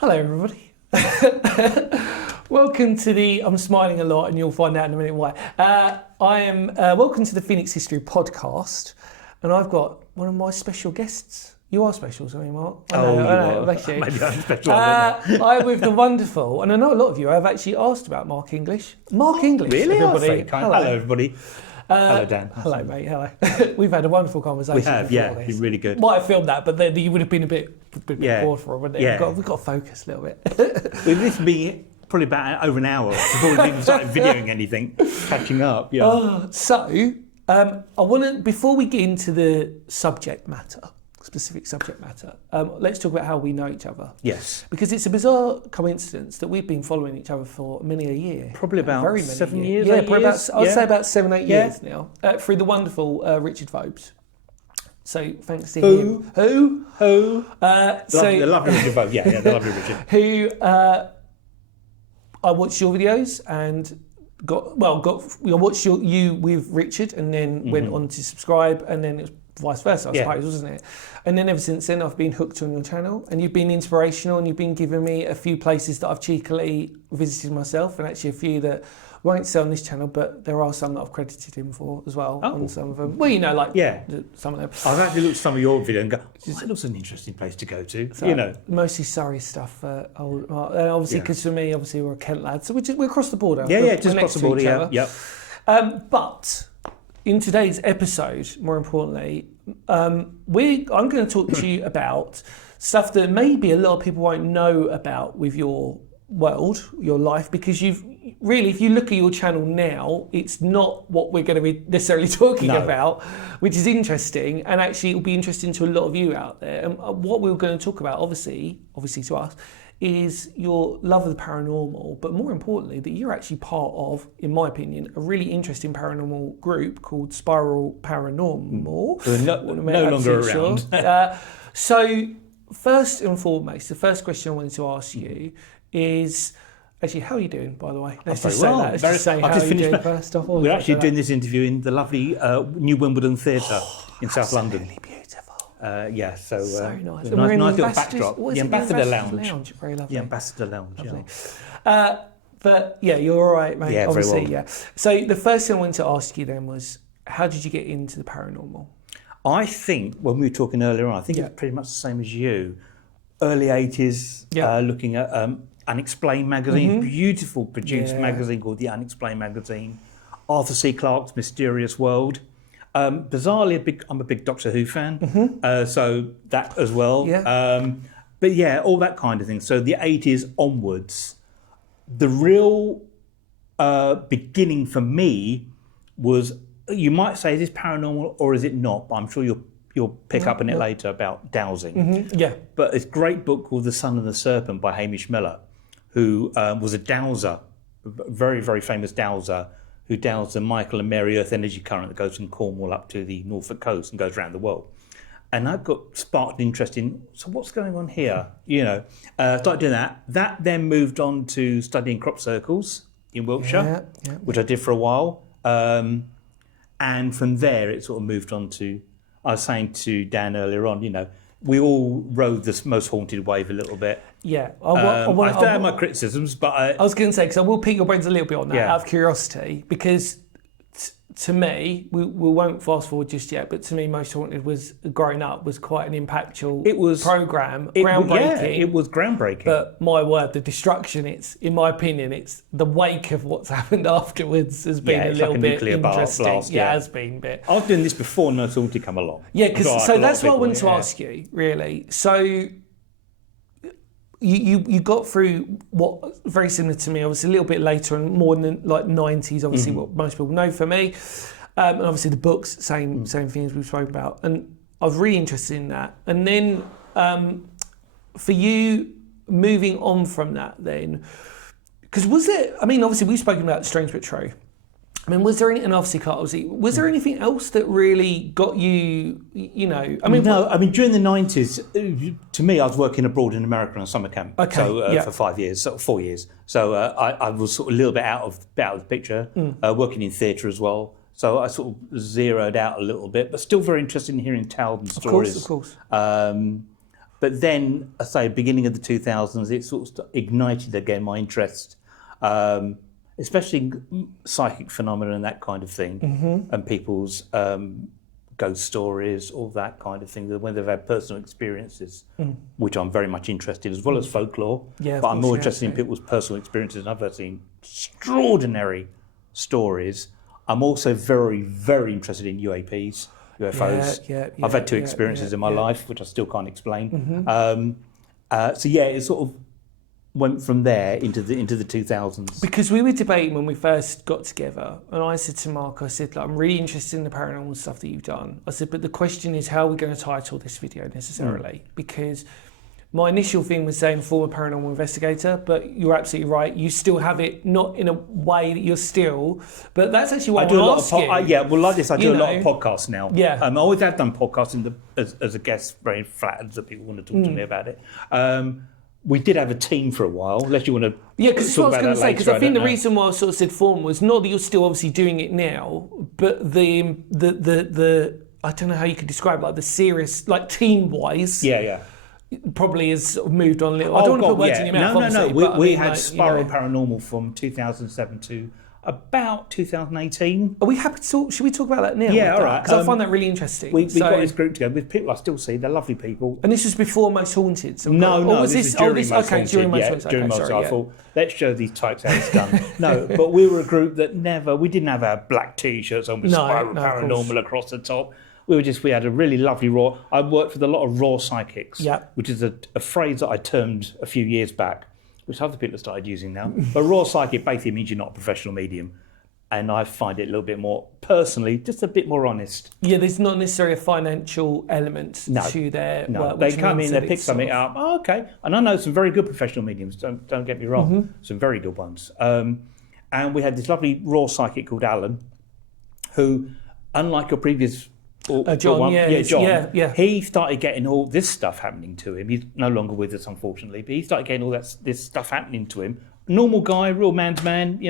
Hello, everybody. Welcome to the. I'm smiling a lot, and you'll find out in a minute why. Welcome to the Phoenix History Podcast, and I've got one of my special guests. You are special, sorry, Mark. I know. Maybe I'm special. I'm with the wonderful, and I know a lot of you have actually asked about Marq English. Marq English, Really? everybody. Hello, everybody. Hello, Dan. Hello, mate. Hello. We've had a wonderful conversation. We have, yeah. This. Been really good. Might have filmed that, but then you would have been a bit bored for it, wouldn't it? Yeah. We've got to focus a little bit. This will be probably about over an hour before we even started videoing anything, catching up. Yeah. I want to, before we get into the specific subject matter, let's talk about how we know each other. Yes. Because it's a bizarre coincidence that we've been following each other for many a year. Probably about very many 7 years. years. Yeah, 8 probably years. about, I'd say about 7-8 Yeah. years now, through the wonderful Richard Vobes. So thanks to him. Who? The lovely Richard Bow. Yeah, the lovely Richard. Who I watched your videos and I watched you with Richard and then went on to subscribe, and then it was vice versa, I suppose, wasn't it? And then ever since then I've been hooked on your channel, and you've been inspirational, and you've been giving me a few places that I've cheekily visited myself, and actually a few that won't say on this channel, but there are some that I've credited him for as well on some of them. Well, some of them. I've actually looked at some of your videos and go, that looks an interesting place to go to. So, mostly Surrey stuff. Obviously, because for me, obviously, we're a Kent lad, so we're across the border. Just across the border. Yeah. But in today's episode, more importantly, I'm going to talk to you about stuff that maybe a lot of people won't know about with your world, your life, because if you look at your channel now, it's not what we're going to be necessarily talking about, which is interesting, and actually it'll be interesting to a lot of you out there. And what we're going to talk about, obviously to us, is your love of the paranormal, but more importantly, that you're actually part of, in my opinion, a really interesting paranormal group called Spiral Paranormal. No longer around. So, first and foremost, the first question I wanted to ask you is, actually, how are you doing, by the way? Let's just say that. Let's just say how are you doing first off. We're actually doing this interview in the lovely New Wimbledon Theatre in South London. Beautiful. So nice. And we're in nice little backdrop. The Ambassador Lounge. Very lovely. The Ambassador Lounge. Lovely. But yeah, you're all right, mate. Yeah, obviously, very well. yeah. So the first thing I wanted to ask you then was, how did you get into the paranormal? I think when we were talking earlier on, I think it's pretty much the same as you. Early 80s, looking at Unexplained magazine, beautiful produced magazine called The Unexplained Magazine. Arthur C. Clarke's Mysterious World. Bizarrely, I'm a big Doctor Who fan, so that as well. Yeah. But yeah, all that kind of thing. So the 80s onwards, the real beginning for me was, you might say, is this paranormal or is it not? But I'm sure you'll pick up on it later about dowsing. Yeah. But this great book called The Sun and the Serpent by Hamish Miller, who was a dowser, a very, very famous dowser, who dowsed the Michael and Mary Earth energy current that goes from Cornwall up to the Norfolk coast and goes around the world. And I got sparked interest in, so what's going on here? Started doing that. That then moved on to studying crop circles in Wiltshire, which I did for a while. And from there, it sort of moved on to, I was saying to Dan earlier on, we all rode this most haunted wave a little bit. Yeah. I have my criticisms, but I was going to say, because I will pick your brains a little bit on that out of curiosity, because to me, we won't fast forward just yet, but to me, Most Haunted growing up was quite an impactful program, groundbreaking. It was groundbreaking. But my word, the destruction, in my opinion, it's the wake of what's happened afterwards has been a little bit interesting. It has been a bit. I was doing this before Most Haunted come along. Yeah, so that's what I wanted to ask you, really. So you got through what, very similar to me, obviously a little bit later and more in the 90s, obviously what most people know for me. And obviously the books, same things we've spoken about. And I was really interested in that. And then for you, moving on from that then, because obviously we've spoken about Strange But True. Was there anything, and obviously, was there anything else that really got you, No, during the 90s, to me, I was working abroad in America on a summer camp. Okay. For 4 years. So I was sort of a little bit out of the picture, working in theatre as well. So I sort of zeroed out a little bit, but still very interested in hearing tales and stories. Of course. But then, I say, beginning of the 2000s, it sort of ignited again my interest, especially psychic phenomena and that kind of thing, and people's ghost stories, all that kind of thing, when they've had personal experiences, which I'm very much interested in, as well as folklore. Yeah, but I'm more interested in people's personal experiences, and I've seen extraordinary stories. I'm also very, very interested in UAPs, UFOs. I've had two experiences in my life, which I still can't explain. So yeah, it sort of went from there into the 2000s. Because we were debating when we first got together, and I said to Mark, I said, like, I'm really interested in the paranormal stuff that you've done. I said, but the question is, how are we going to title this video necessarily? Because my initial thing was saying former paranormal investigator, but you're absolutely right. You still have it, not in a way that you're still, but that's actually what I do a lot of yeah, well, like this, I do a lot of podcasts now. Yeah. I always have done podcasts as a guest, very flattered that people want to talk to me about it. We did have a team for a while, unless you want to. Yeah, because that's what I was going to say. Because I think the reason why I sort of said form was not that you're still obviously doing it now, but the I don't know how you could describe, like the serious, like team wise. Yeah. Probably has sort of moved on a little. I don't want to put words in your mouth. No. But we had Spiral Paranormal from 2007 to about 2018. Are we happy to talk? Should we talk about that now? Yeah, all right. Because I find that really interesting. We got this group together with people I still see. They're lovely people. And this was before Most Haunted. So no. Was this during Most Haunted. During Most Haunted. During Most Haunted. I thought, let's show these types how it's done. No, but we were a group that we didn't have our black T-shirts on with Spiral Paranormal across the top. We had a really lovely raw. I worked with a lot of raw psychics, which is a phrase that I termed a few years back, which other people have started using now. But raw psychic basically means you're not a professional medium. And I find it a little bit more, personally, just a bit more honest. Yeah, there's not necessarily a financial element to their work. They come in, they pick something up. Oh, okay. And I know some very good professional mediums, don't get me wrong. Some very good ones. And we had this lovely raw psychic called Alan, who, unlike your previous John, he started getting all this stuff happening to him. He's no longer with us, unfortunately, but he started getting all this stuff happening to him. Normal guy, real man's man,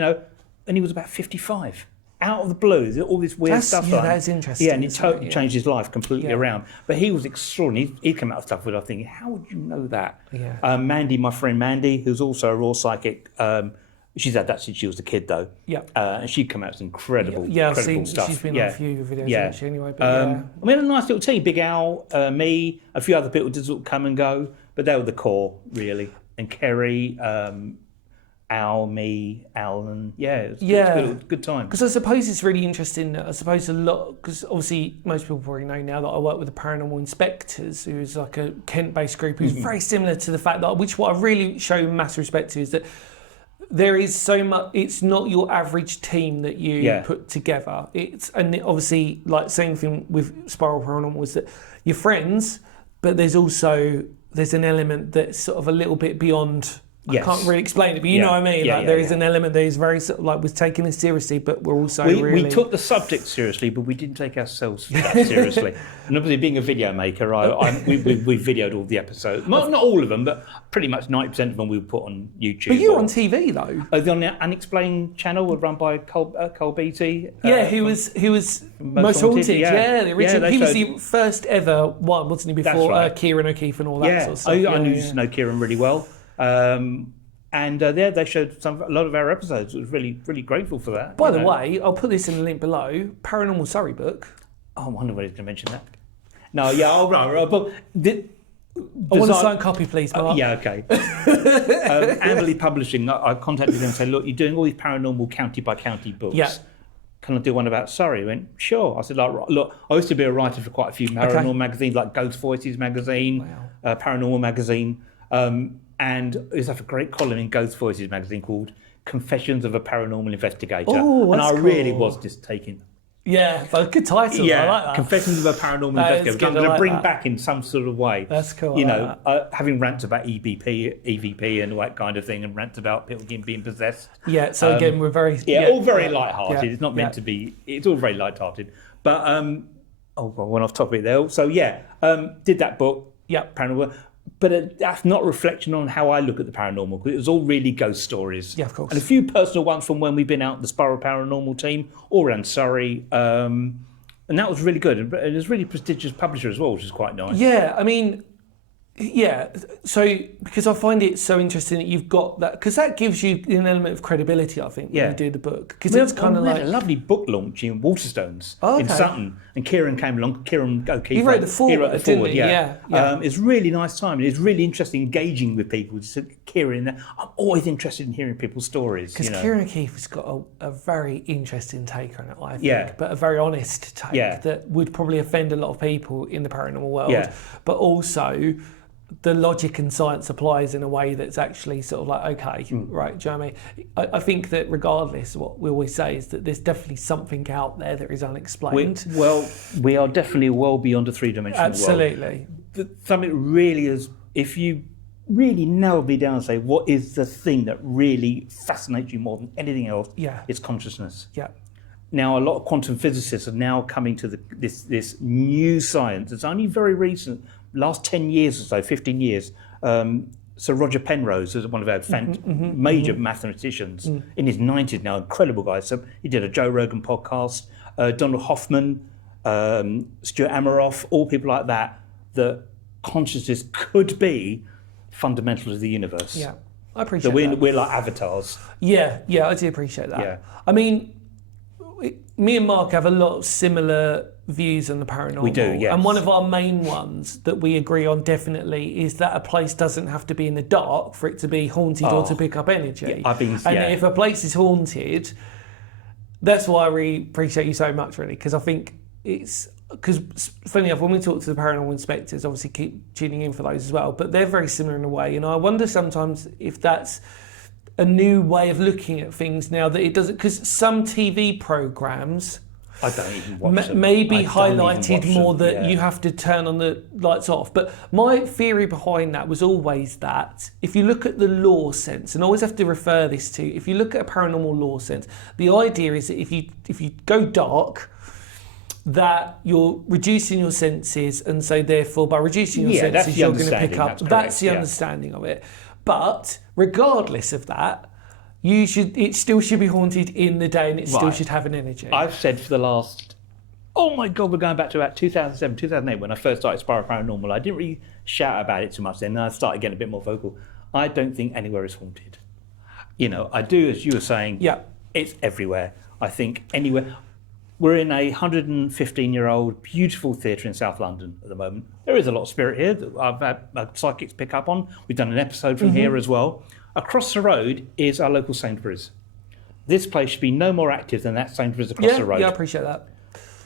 and he was about 55. Out of the blue, all this weird stuff. Yeah, that's interesting. Yeah, and it totally changed his life completely around. But he was extraordinary. He'd come out of stuff with I thinking, how would you know that? Yeah. Mandy, my friend Mandy, who's also a raw psychic, she's had that since she was a kid, though. Yeah. And she'd come out with some incredible I've seen, stuff. She's been on a few videos actually anyway. But we had a nice little team. Big Al, me, a few other people just sort of come and go. But they were the core, really. And Kerry, Al, me, Alan. It was a good time. Because I suppose it's really interesting. I suppose a lot, because obviously most people probably know now that I work with the Paranormal Inspectors, who is like a Kent-based group who's very similar to the fact that, which what I really show massive respect to, is that there is so much. It's not your average team that you put together. And obviously, like same thing with Spiral Paranormal, is that you're friends, but there's an element that's sort of a little bit beyond. I can't really explain it, but you know what I mean. There is an element that is very sort of like we're taking it seriously, but we're also we took the subject seriously, but we didn't take ourselves that seriously. And obviously, being a video maker, we videoed all the episodes. Not all of them, but pretty much 90% of them we put on YouTube. But you were on TV though. On the Unexplained channel, run by Cole Beatty. Who was Most Haunted. The original. He was the first ever one, wasn't he? Before Kieran O'Keefe and all that sort of stuff. I used to know Kieran really well. They showed a lot of our episodes. I was really, really grateful for that. By the way, I'll put this in the link below. Paranormal Surrey book. Oh, I wonder whether he's going to mention that. No, yeah, all right. But I want a signed copy, please, Mark. Okay. Amberley Publishing, I contacted them and said, look, you're doing all these paranormal county-by-county books. Yeah. Can I do one about Surrey? He went, sure. I said, look, I used to be a writer for quite a few paranormal magazines, like Ghost Voices magazine, Paranormal magazine. And there's a great column in Ghost Voices magazine called Confessions of a Paranormal Investigator. And I really was just taking... Yeah, but a good title. Yeah, I like that. Confessions of a Paranormal Investigator, which I'm going to bring back in some sort of way. That's cool. Having rants about EVP and all that kind of thing, and rants about people being possessed. Yeah, so again, we're very... all very light-hearted. Yeah, it's not meant to be... It's all very light-hearted. But, I went off topic there. So, did that book, Paranormal... But that's not a reflection on how I look at the paranormal, because it was all really ghost stories. Yeah, of course. And a few personal ones from when we've been out the Spiral Paranormal team, all around Surrey. And that was really good. And it was really prestigious publisher as well, which is quite nice. Yeah, I mean, Yeah, so because I find it so interesting that you've got that, because that gives you an element of credibility, I think, when you do the book. Because it's kind of we like had a lovely book launch in Waterstones in okay. Sutton, and Kieran came along. Kieran O'Keefe. He wrote the forward, he wrote the forward, didn't he? yeah. Yeah. It's really nice time. It's really interesting engaging with people. Just Kieran, I'm always interested in hearing people's stories. Because Kieran O'Keefe has got a very interesting take on it, I think, Yeah. but a very honest take that would probably offend a lot of people in the paranormal world, but also the logic and science applies in a way that's actually sort of like, okay, right, do you know what I mean? I think that regardless, what we always say is that there's definitely something out there that is unexplained. We are definitely well beyond a three-dimensional world. Absolutely. Something really is, if you really nail me down and say, what is the thing that really fascinates you more than anything else? Yeah. It's consciousness. Yeah. Now, a lot of quantum physicists are now coming to this new science. It's only very recent, last 10 years or so, 15 years. Sir Roger Penrose is one of our major mathematicians in his 90s now, incredible guy. So he did a Joe Rogan podcast, Donald Hoffman, Stuart Ameroff, all people like that, that consciousness could be fundamental to the universe. Yeah, I appreciate that. that. We're like avatars. Yeah, I do appreciate that. Yeah. I mean, me and Mark have a lot of similar views on the paranormal. We do, yes. And one of our main ones that we agree on definitely is that a place doesn't have to be in the dark for it to be haunted or to pick up energy. If a place is haunted, that's why I really appreciate you so much, really, because I think it's... Because, funny enough, when we talk to the paranormal inspectors, obviously keep tuning in for those as well, but they're very similar in a way. And I wonder sometimes if that's a new way of looking at things now that it doesn't... Because some TV programmes... I don't even watch them. Maybe highlighted more that you have to turn on the lights off. But my theory behind that was always that if you look at the law sense, and I always have to refer this to, if you look at a paranormal law sense, the idea is that if you go dark, that you're reducing your senses, and so therefore by reducing your senses you're going to pick up. That's the understanding of it. But regardless of that, it still should be haunted in the day, and it still should have an energy. I've said for the last, oh my God, we're going back to about 2007, 2008 when I first started Spiral Paranormal. I didn't really shout about it too much then, and I started getting a bit more vocal. I don't think anywhere is haunted. I do, as you were saying, it's everywhere. I think anywhere. We're in a 115-year-old beautiful theatre in South London at the moment. There is a lot of spirit here that I've had psychics pick up on. We've done an episode from here as well. Across the road is our local Sainsbury's. This place should be no more active than that Sainsbury's across the road. Yeah, I appreciate that.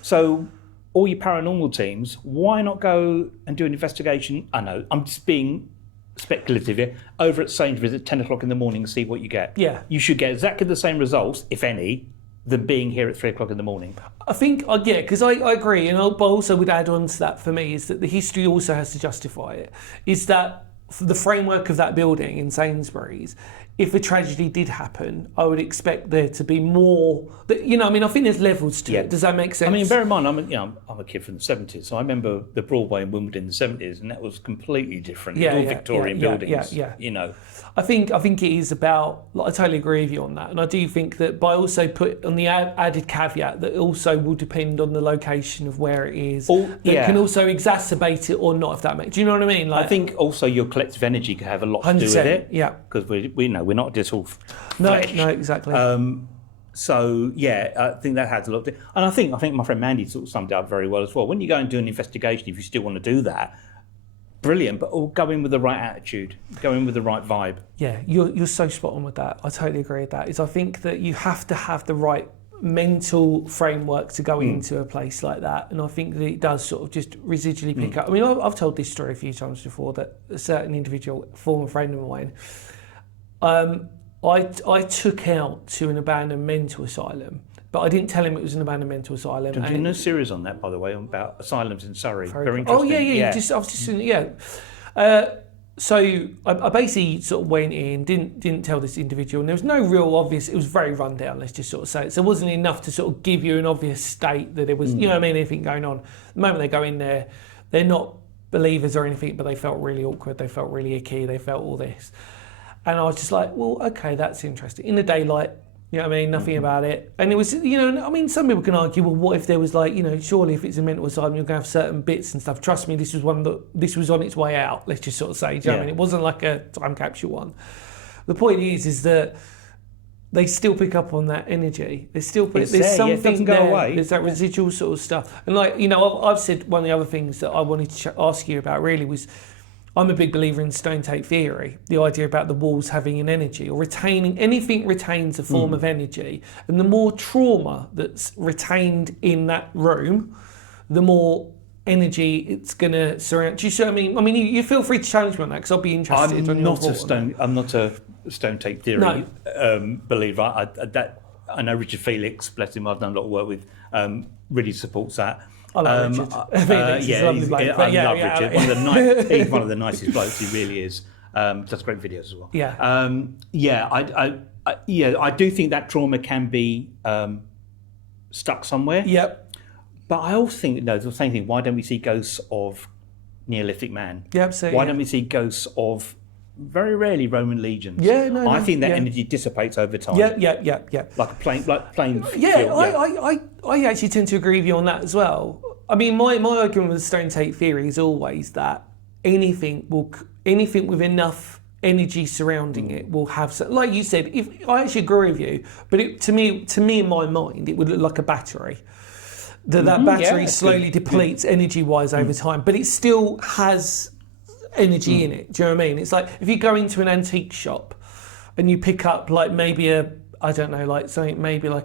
So all your paranormal teams, why not go and do an investigation? I know, I'm just being speculative here. Over at Sainsbury's at 10 o'clock in the morning and see what you get. Yeah. You should get exactly the same results, if any, than being here at 3 o'clock in the morning. I think, because I agree, and I also would add on to that for me, is that the history also has to justify it, is that the framework of that building in Sainsbury's, if a tragedy did happen, I would expect there to be more. I think there's levels to it. Does that make sense? I mean, bear in mind, I'm a kid from the 70s, so I remember the Broadway in Wimbledon in the 70s, and that was completely different. All Victorian buildings. I think it is about. I totally agree with you on that, and I do think that by also put on the added caveat that it also will depend on the location of where it is. That can also exacerbate it or not. If that makes. Do you know what I mean? I think also your collective energy can have a lot to do with it. Yeah, because we're not just all flesh. No, exactly. I think that has a lot to do. And I think my friend Mandy sort of summed it up very well as well. When you go and do an investigation, if you still want to do that, brilliant, but go in with the right attitude, go in with the right vibe. Yeah, you're so spot on with that. I totally agree with that. I think that you have to have the right mental framework to go into a place like that, and I think that it does sort of just residually pick up. I mean, I've told this story a few times before, that a certain individual, former friend of mine, I took out to an abandoned mental asylum, but I didn't tell him it was an abandoned mental asylum. Did you know a series on that, by the way, about asylums in Surrey? Very interesting. Oh yeah. So I basically sort of went in, didn't tell this individual, and there was no real obvious. It was very run down. Let's just sort of say it. So it wasn't enough to sort of give you an obvious state that there was, anything going on. The moment they go in there, they're not believers or anything, but they felt really awkward. They felt really icky. They felt all this. And I was just like, well, okay, that's interesting. In the daylight, You know what I mean? Nothing about it. And it was, you know, I mean, some people can argue, well, what if there was like, you know, surely if it's a mental asylum, you're going to have certain bits and stuff. Trust me, this was on its way out, let's just sort of say. Do you know what I mean? It wasn't like a time capsule one. The point is that they still pick up on that energy. There's something it doesn't go away. There's that residual sort of stuff. And like, you know, I've said one of the other things that I wanted to ask you about really was, I'm a big believer in stone tape theory, the idea about the walls having an energy or retaining, anything retains a form of energy. And the more trauma that's retained in that room, the more energy it's going to surround. Do you see what I mean? I mean, you feel free to challenge me on that because I'll be interested. I'm not a stone tape theory believer. I know Richard Felix, bless him, I've done a lot of work with, really supports that. I love Richard. He's Richard. He's one of the nicest blokes. He really is. Does great videos as well. I do think that trauma can be stuck somewhere. Yep. But I also think the same thing. Why don't we see ghosts of Neolithic man? Yeah, absolutely. Why don't we see ghosts of very rarely Roman legions? Yeah, no. I think that energy dissipates over time. Yeah. Like a plane. I actually tend to agree with you on that as well. I mean, my argument with the stone tape theory is always that anything with enough energy surrounding it will have, like you said. If I actually agree with you, but to me in my mind, it would look like a battery. That battery slowly depletes energy-wise over time, but it still has energy in it. Do you know what I mean? It's like if you go into an antique shop and you pick up like maybe like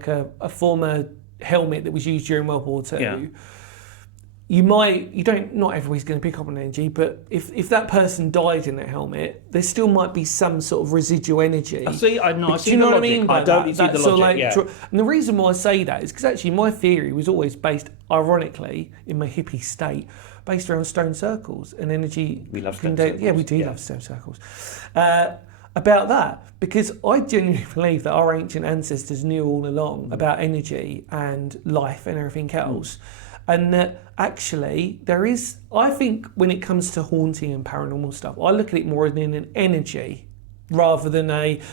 a former helmet that was used during World War II. Not everybody's going to pick up on energy, but if that person died in that helmet, there still might be some sort of residual energy. I see the logic. Do you know what I mean by that? I totally see the logic, And the reason why I say that is because actually my theory was always based, ironically, in my hippie state, based around stone circles and energy. We love stone circles. Yeah, we do love stone circles. About that, because I genuinely believe that our ancient ancestors knew all along about energy and life and everything else. And that actually I think when it comes to haunting and paranormal stuff, I look at it more in an energy rather than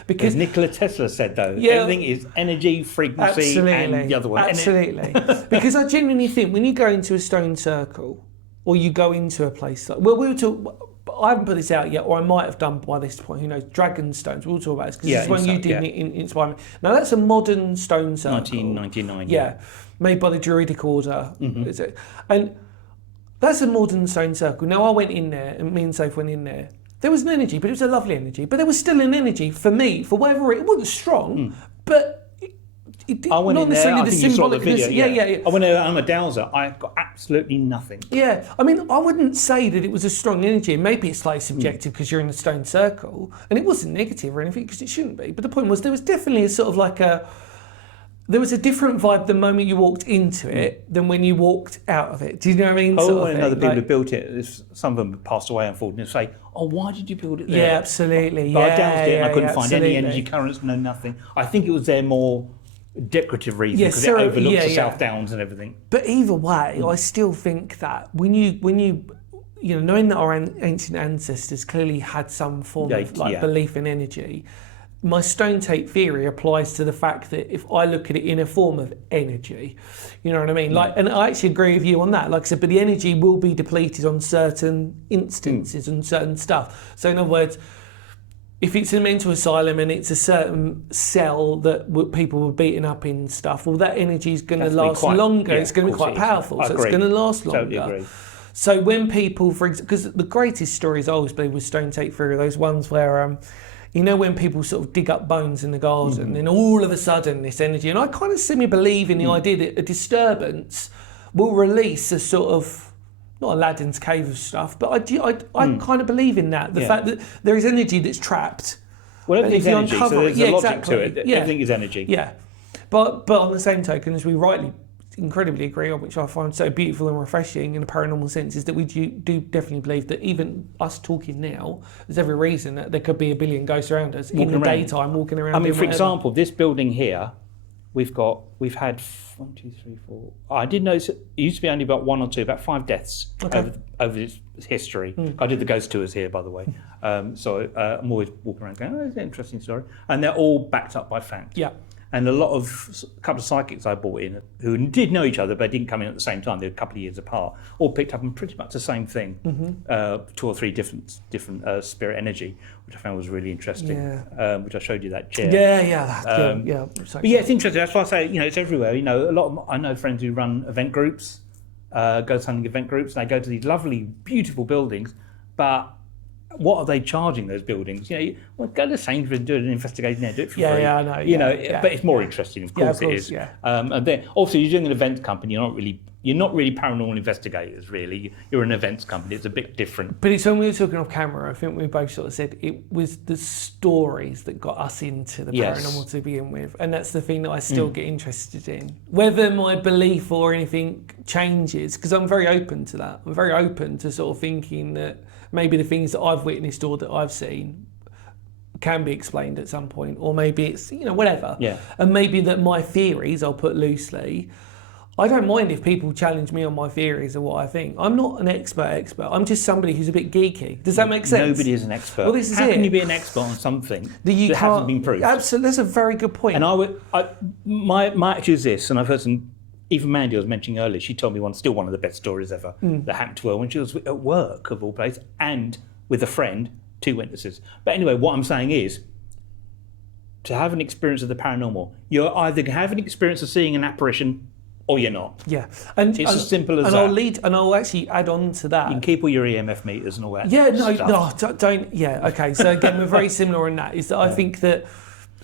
because as Nikola Tesla said though, everything is energy, frequency, and the other one. Absolutely. Because I genuinely think when you go into a stone circle or you go into a place like, I haven't put this out yet, or I might have done by this point, who knows, dragon stones, we'll talk about this, because this is when you did inspire me. Now that's a modern stone circle. 1999. Yeah. Made by the Druidic Order, is it? And that's a modern stone circle. Now I went in there, and me and Soph went in there. There was an energy, but it was a lovely energy. But there was still an energy for me, for whatever it wasn't strong, but it did I went not in there, necessarily I the think you saw the symbolic. video. Yeah. I went there, I'm a dowser. I got absolutely nothing. Yeah, I mean, I wouldn't say that it was a strong energy. Maybe it's like subjective because you're in a stone circle, and it wasn't negative or anything because it shouldn't be. But the point was, there was definitely a sort of there was a different vibe the moment you walked into it than when you walked out of it. Do you know what I mean? And other people who built it, some of them passed away unfortunately, and say, why did you build it there? Yeah, absolutely. But I doused it and I couldn't find any energy currents, no nothing. I think it was there more decorative reason because it overlooks the South Downs and everything. But either way, I still think that when you knowing that our ancient ancestors clearly had some form of belief in energy, my stone tape theory applies to the fact that if I look at it in a form of energy, you know what I mean? And I actually agree with you on that. Like I said, but the energy will be depleted on certain instances and certain stuff. So in other words, if it's a mental asylum and it's a certain cell that people were beaten up in stuff, well, that energy is going to last longer. It's going to be quite powerful, so it's going to last longer. Totally agree. So when people, for example, because the greatest stories I always believe with stone tape theory are those ones where, when people sort of dig up bones in the garden, and all of a sudden this energy, and I kind of semi-believe in the idea that a disturbance will release a sort of, not Aladdin's cave of stuff, but I kind of believe in that. The fact that there is energy that's trapped. Well, everything's energy, so there's a logic to it. Everything is energy. Yeah. But on the same token, as we rightly, incredibly agree on, which I find so beautiful and refreshing in a paranormal sense, is that we do definitely believe that even us talking now, there's every reason that there could be a billion ghosts around us in the daytime walking around. I mean, for example, this building here, we've had 1, 2, 3, 4. I did notice it used to be only about 1 or 2, about 5 deaths over its history. I did the ghost tours here, by the way. So I'm always walking around going, it's an interesting story. And they're all backed up by fact. Yeah. And a couple of psychics I brought in who did know each other but didn't come in at the same time, they were a couple of years apart, all picked up on pretty much the same thing, 2 or 3 different spirit energy, which I found was really interesting, which I showed you that chair. But it's interesting. That's why I say, it's everywhere. I know friends who run event groups, ghost hunting event groups, and they go to these lovely, beautiful buildings, but what are they charging those buildings? Go to Sainsbury's and do an investigation there, do it for free. I know. But it's more interesting, of course, it is. Yeah. And then, also, you're doing an events company. You're not really paranormal investigators, really. You're an events company. It's a bit different. But it's when we were talking off camera, I think we both sort of said it was the stories that got us into the paranormal to begin with, and that's the thing that I still get interested in. Whether my belief or anything changes, because I'm very open to that. I'm very open to sort of thinking that maybe the things that I've witnessed or that I've seen can be explained at some point, or maybe it's, whatever. Yeah. And maybe that my theories, I'll put loosely, I don't mind if people challenge me on my theories or what I think. I'm not an expert. I'm just somebody who's a bit geeky. Does that make sense? Nobody is an expert. Well, this is How can you be an expert on something that hasn't been proved? Absolutely, that's a very good point. And my attitude is this, and I've heard even Mandy I was mentioning earlier, she told me still one of the best stories ever that happened to her when she was at work, of all places, and with a friend, 2 witnesses. But anyway, what I'm saying is, to have an experience of the paranormal, you're either going to have an experience of seeing an apparition or you're not. Yeah. And it's as simple as that. I'll actually add on to that. You can keep all your EMF meters and all that. Yeah, stuff. don't. Yeah, okay. So again, we're very similar in that. Is that I think that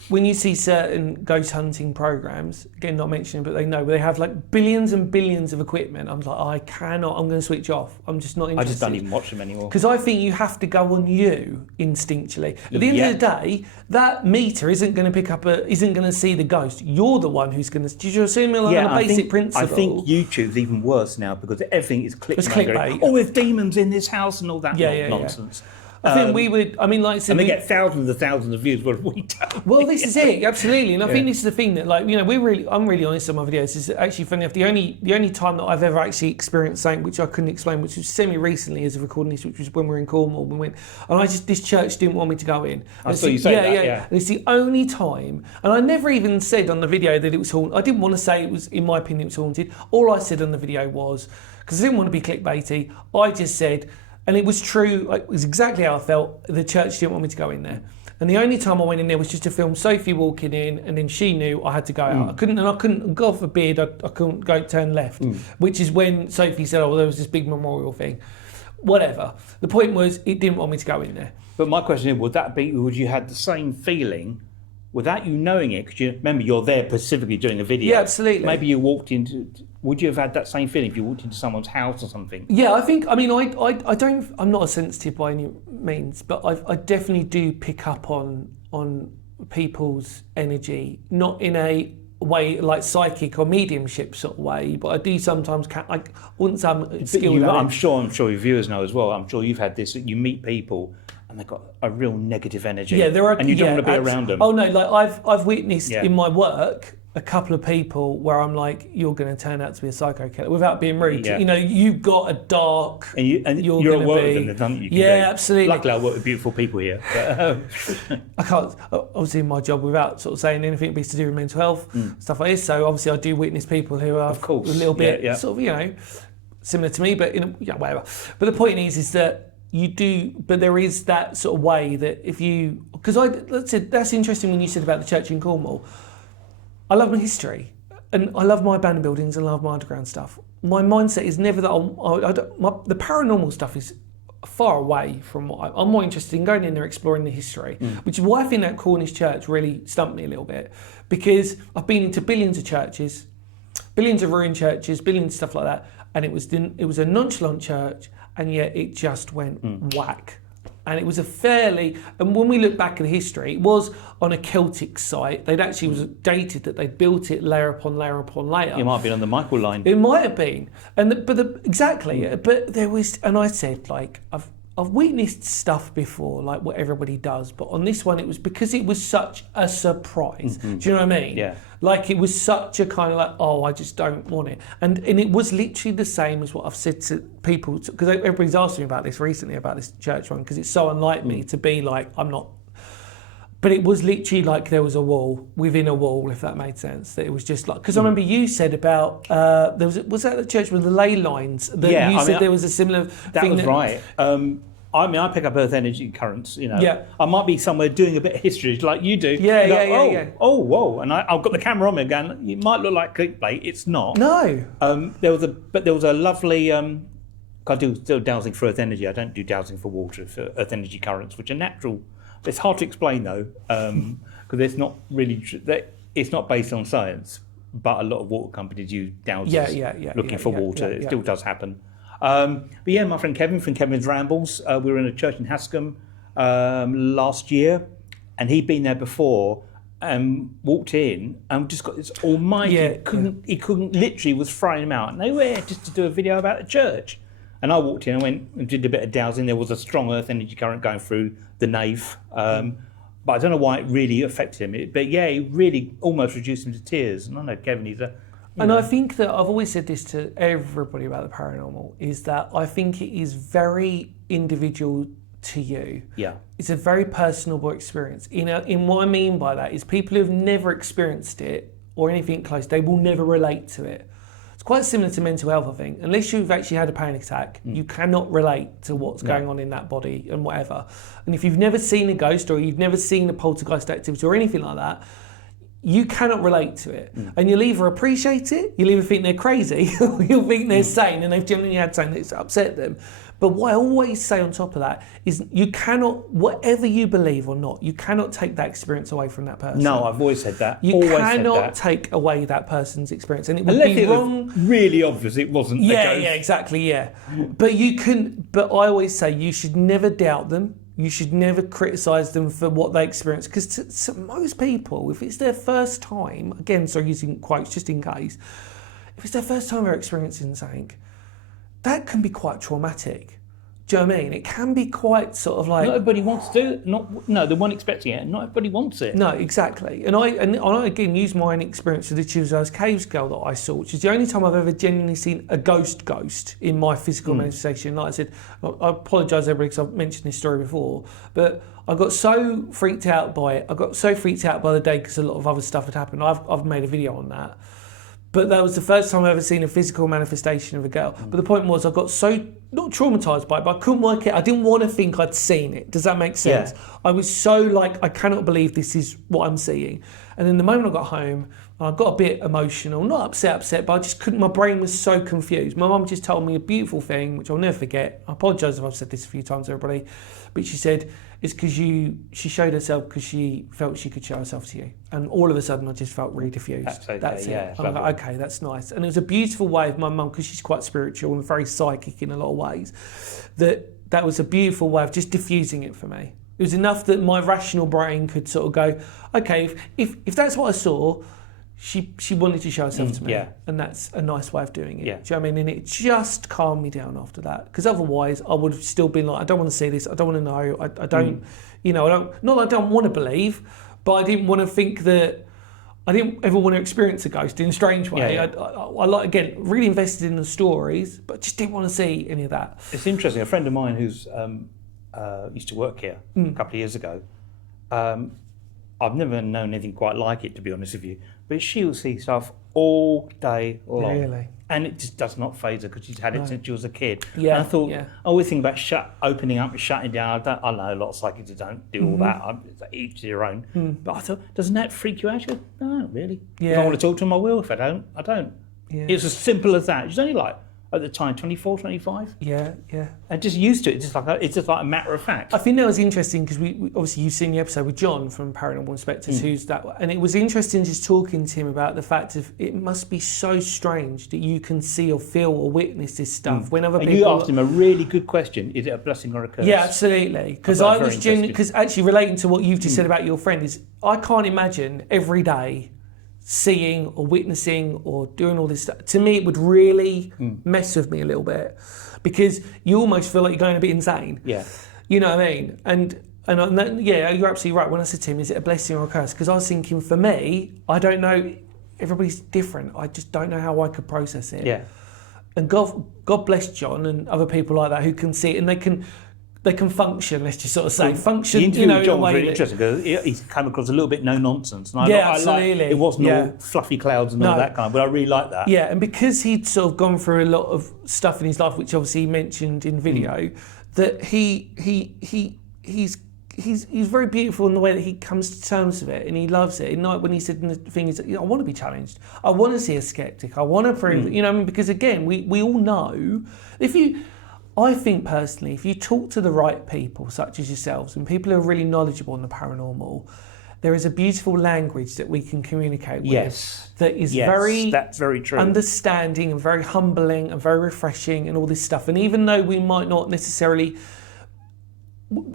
when you see certain ghost hunting programs, again, not mentioning, but they know, where they have like billions and billions of equipment, I'm like, I'm going to switch off. I'm just not interested. I just don't even watch them anymore. Because I think you have to go on you instinctually. At the end of the day, that meter isn't going to isn't going to see the ghost. You're the one who's going to. Do you assume on a basic principle? I think YouTube's even worse now because everything is clickbait. It's clickbait. Oh, there's demons in this house and all that nonsense. I think we would, like I said... And they get thousands of views, what we don't. Well, this is it, absolutely. And I think this is the thing that, I'm really honest on my videos. It's actually funny enough, the only time that I've ever actually experienced something which I couldn't explain, which was semi-recently as a recording this, which was when we were in Cornwall, we went, and this church didn't want me to go in. I saw you say that. And it's the only time, and I never even said on the video that it was haunted. I didn't want to say it was, in my opinion, it was haunted. All I said on the video was, because I didn't want to be clickbaity, I just said... And it was true, it was exactly how I felt. The church didn't want me to go in there. And the only time I went in there was just to film Sophie walking in, and then she knew I had to go out. I couldn't, God forbid, I couldn't go turn left, which is when Sophie said, there was this big memorial thing. Whatever. The point was, it didn't want me to go in there. But my question is, would you have the same feeling without you knowing it? Because remember, you're there specifically doing a video. Yeah, absolutely. Maybe you walked into... Would you have had that same feeling if you walked into someone's house or something? Yeah, I think, I'm not a sensitive by any means, but I definitely do pick up on people's energy, not in a way like psychic or mediumship sort of way, but I do sometimes, I wouldn't say I'm skilled at it. I'm sure your viewers know as well, I'm sure you've had this, that you meet people and they've got a real negative energy. Yeah, there are, and you don't want to be around them. Oh no, I've witnessed in my work a couple of people where I'm like, you're going to turn out to be a psycho killer, without being rude. Yeah. You've got a dark... And you're at work with them, don't you? Absolutely. Luckily, I work with beautiful people here. But, I can't, obviously, in my job, without sort of saying anything to do with mental health, stuff like this. So obviously, I do witness people who are a little bit sort of, similar to me, but whatever. But the point is that you do, but there is that sort of way that if you, because that's interesting when you said about the church in Cornwall. I love my history, and I love my abandoned buildings and I love my underground stuff. My mindset is never that the paranormal stuff is far away from what I'm more interested in going in there exploring the history, which is why I think that Cornish church really stumped me a little bit, because I've been into billions of churches, billions of ruined churches, billions of stuff like that, and it was a nonchalant church, and yet it just went whack. And it was and when we look back at the history, it was on a Celtic site. They'd actually, was dated that they'd built it layer upon layer upon layer. You might have been on the Michael line. It might have been. Exactly. But there was, and I said, I've witnessed stuff before, like what everybody does, but on this one, it was because it was such a surprise. Do you know what I mean? Yeah. Like it was such a kind of I just don't want it. And it was literally the same as what I've said to people, because everybody's asked me about this recently, about this church one, because it's so unlike me to be like, I'm not. But it was literally like there was a wall within a wall, if that made sense. That it was just like, because I remember you said about was that the church with the ley lines? That you said there was a similar. That was right. I pick up earth energy currents. Yeah. I might be somewhere doing a bit of history like you do. Yeah. Oh, whoa! And I've got the camera on me again. It might look like clickbait. It's not. No. There was a lovely. I do still dowsing for earth energy. I don't do dowsing for water, for earth energy currents, which are natural. It's hard to explain though, because it's not really. It's not based on science, but a lot of water companies use dowsers looking for water. It still does happen. But yeah, my friend Kevin from Kevin's Rambles, we were in a church in Hascombe last year, and he'd been there before and walked in and just got this almighty. He couldn't literally was throwing him out. And they were here just to do a video about the church. And I walked in and went and did a bit of dowsing. There was a strong earth energy current going through the nave. But I don't know why it really affected him. But yeah, it really almost reduced him to tears. And I know Kevin, he's a... I think that I've always said this to everybody about the paranormal, is that I think it is very individual to you. Yeah. It's a very personable experience. In what I mean by that is people who've never experienced it or anything close, they will never relate to it. It's quite similar to mental health, I think. Unless you've actually had a panic attack, you cannot relate to what's going on in that body and whatever. And if you've never seen a ghost or you've never seen a poltergeist activity or anything like that, you cannot relate to it. And you'll either appreciate it, you'll either think they're crazy, or you'll think they're sane and they've genuinely had something that's upset them. But what I always say on top of that is you cannot, whatever you believe or not, you cannot take that experience away from that person. No, I've always said that. You cannot take away that person's experience. And it would Unless be it wrong. was really obvious it wasn't a ghost. Yeah, exactly, But I always say you should never doubt them. You should never criticise them for what they experience. Because to most people, if it's their first time, again, so using quotes just in case, if it's their first time they're experiencing something, that can be quite traumatic. Do you know what I mean? It can be quite sort of like... Not everybody wants to. No, they weren't expecting it. Not everybody wants it. No, exactly. And I again use my own experience with the Chiswell's Caves girl that I saw, which is the only time I've ever genuinely seen a ghost in my physical manifestation. Like I said, I apologise everybody because I've mentioned this story before, but I got so freaked out by it. I got so freaked out by the day because a lot of other stuff had happened. I've made a video on that. But that was the first time I've ever seen a physical manifestation of a girl. But the point was I got so, not traumatised by it, but I couldn't work it. I didn't want to think I'd seen it. Does that make sense? Yeah. I was so like, I cannot believe this is what I'm seeing. And then the moment I got home, I got a bit emotional, not upset, but I just couldn't, my brain was so confused. My mum just told me a beautiful thing, which I'll never forget. I apologise if I've said this a few times, everybody. But she said, it's because she showed herself because she felt she could show herself to you. And all of a sudden I just felt really diffused. That's okay, that's yeah, it. I'm like, okay, that's nice. And it was a beautiful way of my mum, because she's quite spiritual and very psychic in a lot of ways, that was a beautiful way of just diffusing it for me. It was enough that my rational brain could sort of go, okay, if that's what I saw, she wanted to show herself to me, and that's a nice way of doing it. Yeah. Do you know what I mean? And it just calmed me down after that, because otherwise I would have still been like, I don't want to see this, I don't want to know, I don't, I don't, not that I don't want to believe, but I didn't want to think that, I didn't ever want to experience a ghost in a strange way. I like, again, really invested in the stories, but just didn't want to see any of that. It's interesting. A friend of mine who's used to work here a couple of years ago, I've never known anything quite like it, to be honest with you, but she will see stuff all day long. Really? And it just does not faze her because she's had it since she was a kid. Yeah, and I thought, I always think about opening up and shutting down. I know a lot of psychics don't do all that. Each to their own. But I thought, doesn't that freak you out? She goes, no, not really. If I want to talk to them, I will. If I don't, I don't. Yeah. It's as simple as that. She's only like, at the time, 24, 25. Yeah. And just used to it. It's just like a matter of fact. I think that was interesting because we obviously you've seen the episode with John from Paranormal Inspectors, who's that, and it was interesting just talking to him about the fact of it must be so strange that you can see or feel or witness this stuff when other people. You asked him a really good question: is it a blessing or a curse? Yeah, absolutely. Because I was because actually relating to what you've just said about your friend is I can't imagine every day seeing or witnessing or doing all this stuff. To me, it would really mess with me a little bit, because you almost feel like you're going a bit insane. Yeah. You know what I mean? And you're absolutely right. When I said to him, is it a blessing or a curse? Because I was thinking, for me, I don't know. Everybody's different. I just don't know how I could process it. Yeah. And God bless John and other people like that who can see it, and they can they can function. Let's just sort of say The function. interview You know, with in a John was way really that, interesting because he's come across a little bit no nonsense. And Yeah, I absolutely. like, it wasn't Yeah. all fluffy clouds and all No. that kind of, but I really like that. Yeah, and because he'd sort of gone through a lot of stuff in his life, which obviously he mentioned in video, that he's very beautiful in the way that he comes to terms with it, and he loves it. And like when he said in the thing, he's like, I want to be challenged. I want to see a skeptic. I want to prove that, you know, I mean, because again, we all know I think personally, if you talk to the right people, such as yourselves, and people who are really knowledgeable in the paranormal, there is a beautiful language that we can communicate with that is that's very true. understanding and very humbling and very refreshing and all this stuff. And even though we might not necessarily,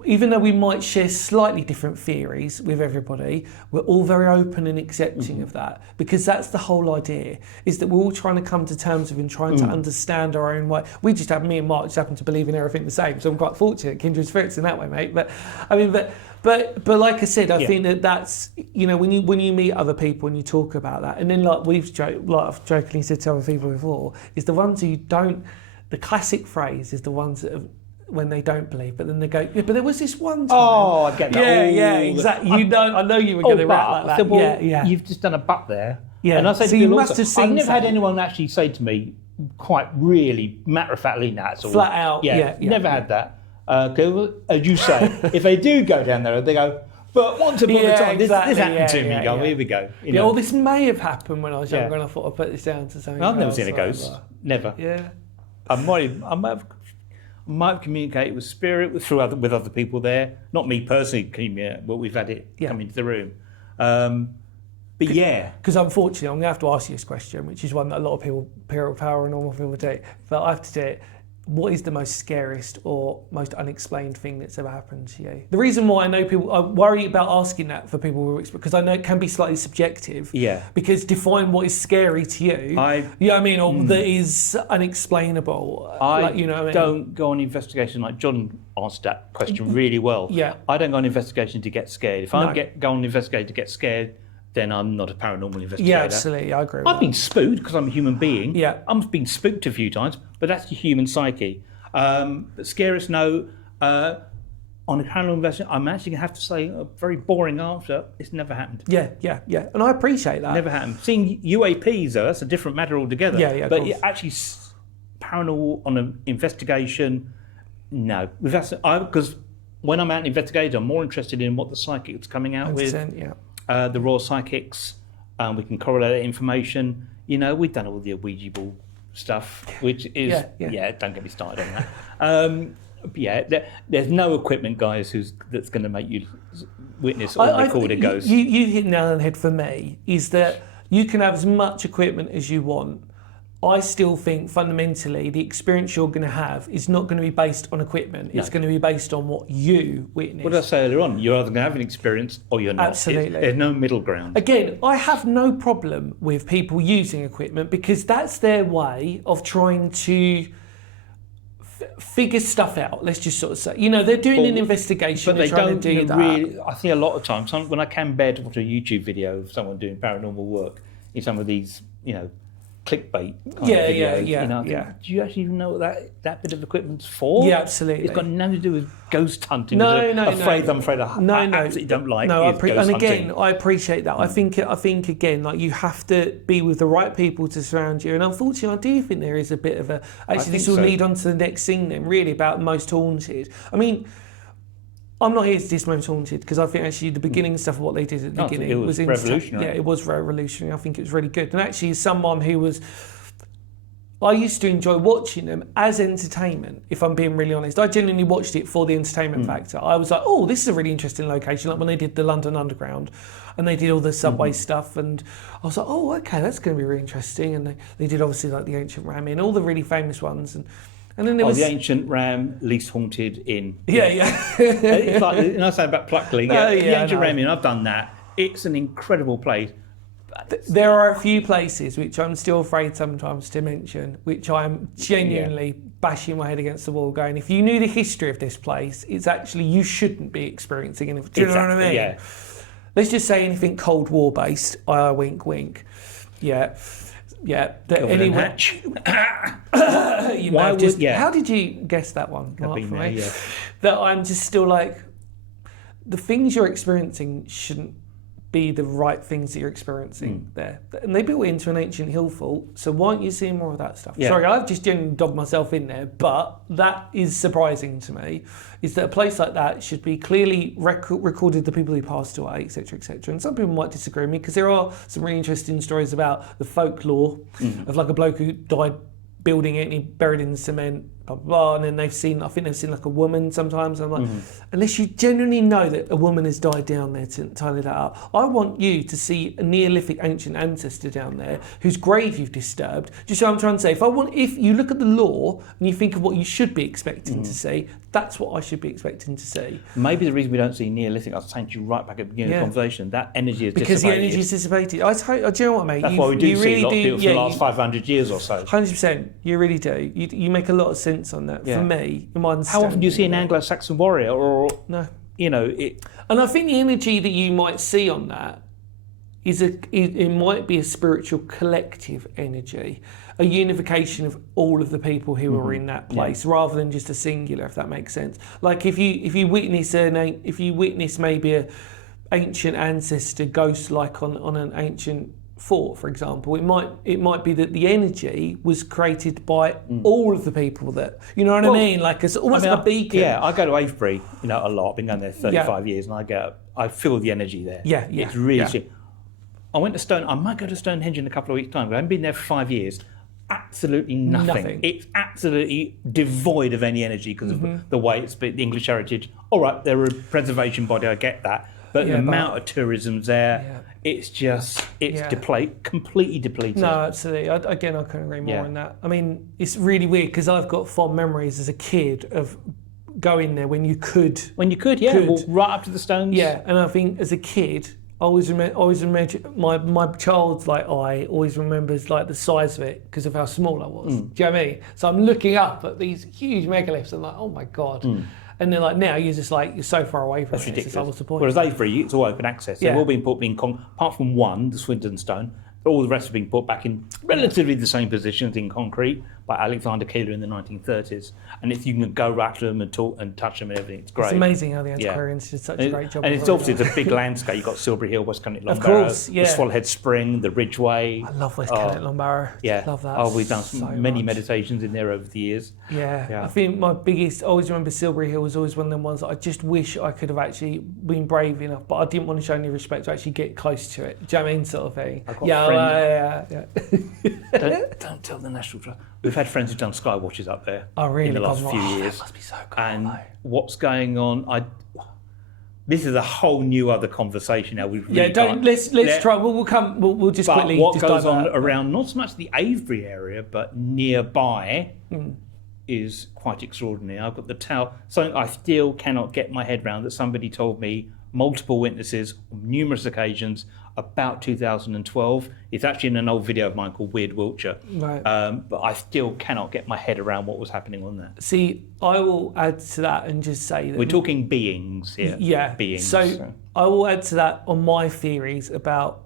even though we might share slightly different theories with everybody, we're all very open and accepting of that, because that's the whole idea, is that we're all trying to come to terms with and trying to understand our own way. Me and Mark just happen to believe in everything the same, so I'm quite fortunate, kindred spirits in that way, mate. But I mean, but like I said, I think that's, you know, when you meet other people and you talk about that, and then like I've jokingly said to other people before, is the ones who don't, the classic phrase is the ones that have, when they don't believe, but then they go, yeah, but there was this one time. Oh, I get that. Yeah, exactly. I know you were going to react like that. Well, yeah. You've just done a but there. Yeah. And I say So to you people must also, have seen I've never had something. anyone actually say to me quite really matter-of-factly, that's all. Flat out, yeah. Never had that. As you say, if they do go down there, they go, but once upon a time, this happened to me. Here we go. You know? Well, this may have happened when I was younger, and I thought I'd put this down to something. I've never seen a else, ghost. like, Never. Yeah. I might have communicated with spirit with other people there. Not me personally, but we've had it come into the room. But yeah. Because unfortunately, I'm going to have to ask you this question, which is one that a lot of people, paranormal people do. But I have to do it. What is the most scariest or most unexplained thing that's ever happened to you? The reason why I know people, I worry about asking that for people who are, because I know it can be slightly subjective. Yeah. Because define what is scary to you. You know what I mean? Or that is unexplainable. You know what I mean? Don't go on investigation. Like John asked that question really well. Yeah. I don't go on investigation to get scared. If I go on investigation to get scared, then I'm not a paranormal investigator. Yeah, absolutely. I agree with I've been spooked because I'm a human being. Yeah. I've been spooked a few times, but that's the human psyche. But scariest, no. On a paranormal investigation, I'm actually going to have to say a very boring answer. It's never happened. Yeah. And I appreciate that. Never happened. Seeing UAPs, though, that's a different matter altogether. Yeah. But actually, paranormal on an investigation, no. Because when I'm out an investigator, I'm more interested in what the psychic is coming out with. Yeah. The Royal Psychics, we can correlate that information. You know, we've done all the Ouija board stuff, which is, don't get me started on that. There's no equipment, guys, that's going to make you witness or record a ghost. You hit the nail on the head for me, is that you can have as much equipment as you want. I still think fundamentally the experience you're going to have is not going to be based on equipment. It's going to be based on what you witness. What did I say earlier on? You're either going to have an experience or you're not. Absolutely. There's no middle ground. Again, I have no problem with people using equipment because that's their way of trying to figure stuff out. Let's just sort of say, you know, they're doing an investigation. But they trying don't to do that. really. I think a lot of times, when I can bear to watch a YouTube video of someone doing paranormal work in some of these, you know, clickbait kind of videos. You know, do you actually even know what that bit of equipment's for? Yeah, absolutely. It's got nothing to do with ghost hunting. No. I'm afraid I absolutely don't like. No, ghost hunting. I appreciate that. I think again, like you have to be with the right people to surround you. And unfortunately, I do think there is a bit of a. Actually, this will lead on to the next thing then. Really about Most Haunted. I mean, I'm not here to diss Most Haunted because I think actually the beginning stuff of what they did at the beginning it was revolutionary. Yeah, it was revolutionary. I think it was really good. And actually, as someone who was, I used to enjoy watching them as entertainment, if I'm being really honest. I genuinely watched it for the entertainment factor. I was like, oh, this is a really interesting location. Like when they did the London Underground and they did all the subway stuff. And I was like, oh, okay, that's going to be really interesting. And they did obviously like the Ancient Ram and all the really famous ones. And then there was the Ancient Ram, least haunted in. Yeah. It's like, and I say about Pluckley, the Ancient Ram Inn, I've done that. It's an incredible place. There are a few places which I'm still afraid sometimes to mention, which I'm genuinely bashing my head against the wall going, if you knew the history of this place, it's actually, you shouldn't be experiencing anything. Do you know what I mean? Yeah. Let's just say anything Cold War based, wink, wink. Yeah. Yeah. Governor Hatch. You Why know, would- just, yeah. How did you guess that one? Mark, been for there, me? yeah. That I'm just still like, the things you're experiencing shouldn't be the right things that you're experiencing there. And they built it into an ancient hill fort, so why aren't you seeing more of that stuff? Yeah. Sorry, I've just genuinely dobbed myself in there, but that is surprising to me, is that a place like that should be clearly recorded the people who passed away, etc., etc. And some people might disagree with me, because there are some really interesting stories about the folklore of like a bloke who died building it and he buried in the cement, blah, blah, blah, and then I think they've seen like a woman sometimes. I'm like, unless you genuinely know that a woman has died down there to tally that up, I want you to see a Neolithic ancient ancestor down there whose grave you've disturbed. Just so I'm trying to say, if you look at the law and you think of what you should be expecting to see, that's what I should be expecting to see. Maybe the reason we don't see Neolithic, I was saying to you right back at the beginning of the conversation, that energy is Because dissipated. the energy is dissipated. Do you know what, mate? That's why we do see really a lot of people for the last you, 500 years or so. 100%. You really do. You make a lot of sense on that. Yeah. For me, in my How often do you see an understanding Anglo-Saxon warrior or, No. you know, it... And I think the energy that you might see on that it might be a spiritual collective energy, a unification of all of the people who are in that place, rather than just a singular, if that makes sense. Like if you witness maybe a ancient ancestor ghost like on an ancient fort, for example, it might be that the energy was created by all of the people that, you know what I mean? Like it's almost like a beacon. Yeah, I go to Avebury, you know, a lot. I've been going there 35 years, and I feel the energy there. Yeah. It's really. I went to I might go to Stonehenge in a couple of weeks' time, but I haven't been there for 5 years. Absolutely nothing. It's absolutely devoid of any energy because of the way it's been, the English heritage. All right, they're a preservation body, I get that. But the amount of tourism's there, it's completely depleted. No, absolutely. I couldn't agree more on that. I mean, it's really weird because I've got fond memories as a kid of going there when you could. Walk right up to the stones. Yeah, and I think as a kid, I always remember my child's like eye always remembers like the size of it because of how small I was. Do you know what I mean? So I'm looking up at these huge megaliths and like, oh my god. And then like now you're just like you're so far away from That's it. ridiculous. It's like, what's the point? Whereas Avebury, it's all open access. They've all been put apart from one, the Swindon Stone. All the rest have been put back in relatively the same positions in concrete by Alexander Keeler in the 1930s. And if you can go right to them and talk and touch them and everything, it's great. It's amazing how the antiquarians did such a great job. And it's obviously it's a big landscape. You've got Silbury Hill, West Kennet, Longbarrow, Of course, the Swallowhead Spring, the Ridgeway. I love West Kennet, Longbarrow. Yeah. Love that. Oh, we've done many much. meditations in there over the years. Yeah. I think I always remember Silbury Hill was always one of them ones that I just wish I could have actually been brave enough, but I didn't want to show any respect to actually get close to it. Do you know what I mean? Sort of thing. Yeah. Don't tell the National Trust. We've had friends who've done sky watches up there really? in the last few years. That must be so cool. And what's going on? This is a whole new other conversation now. Let's try. We'll just quickly. What goes on around not so much the Avebury area, but nearby is quite extraordinary. I've got the towel. Something I still cannot get my head around that somebody told me, multiple witnesses on numerous occasions, about 2012. It's actually in an old video of mine called Weird Wiltshire. Right. But I still cannot get my head around what was happening on there. See, I will add to that and just say that... We're talking beings here. Yeah. Beings. So I will add to that on my theories about...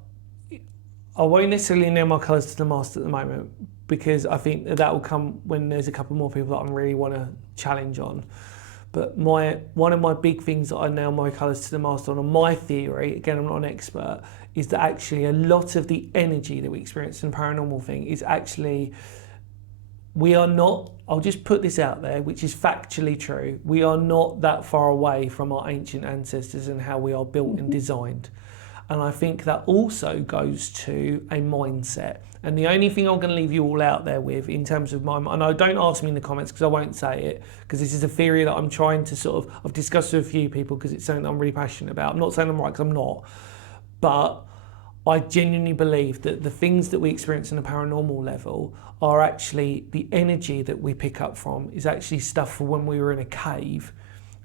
I won't necessarily name my colours to the mast at the moment because I think that will come when there's a couple more people that I really want to challenge on. But one of my big things that I nail my colours to the mast on my theory, again, I'm not an expert, is that actually a lot of the energy that we experience in the paranormal thing is actually, we are not, I'll just put this out there, which is factually true, we are not that far away from our ancient ancestors and how we are built and designed. And I think that also goes to a mindset. And the only thing I'm going to leave you all out there with in terms of and don't ask me in the comments because I won't say it, because this is a theory that I'm trying to I've discussed with a few people because it's something that I'm really passionate about. I'm not saying I'm right because I'm not. But I genuinely believe that the things that we experience on a paranormal level are actually the energy that we pick up from is actually stuff from when we were in a cave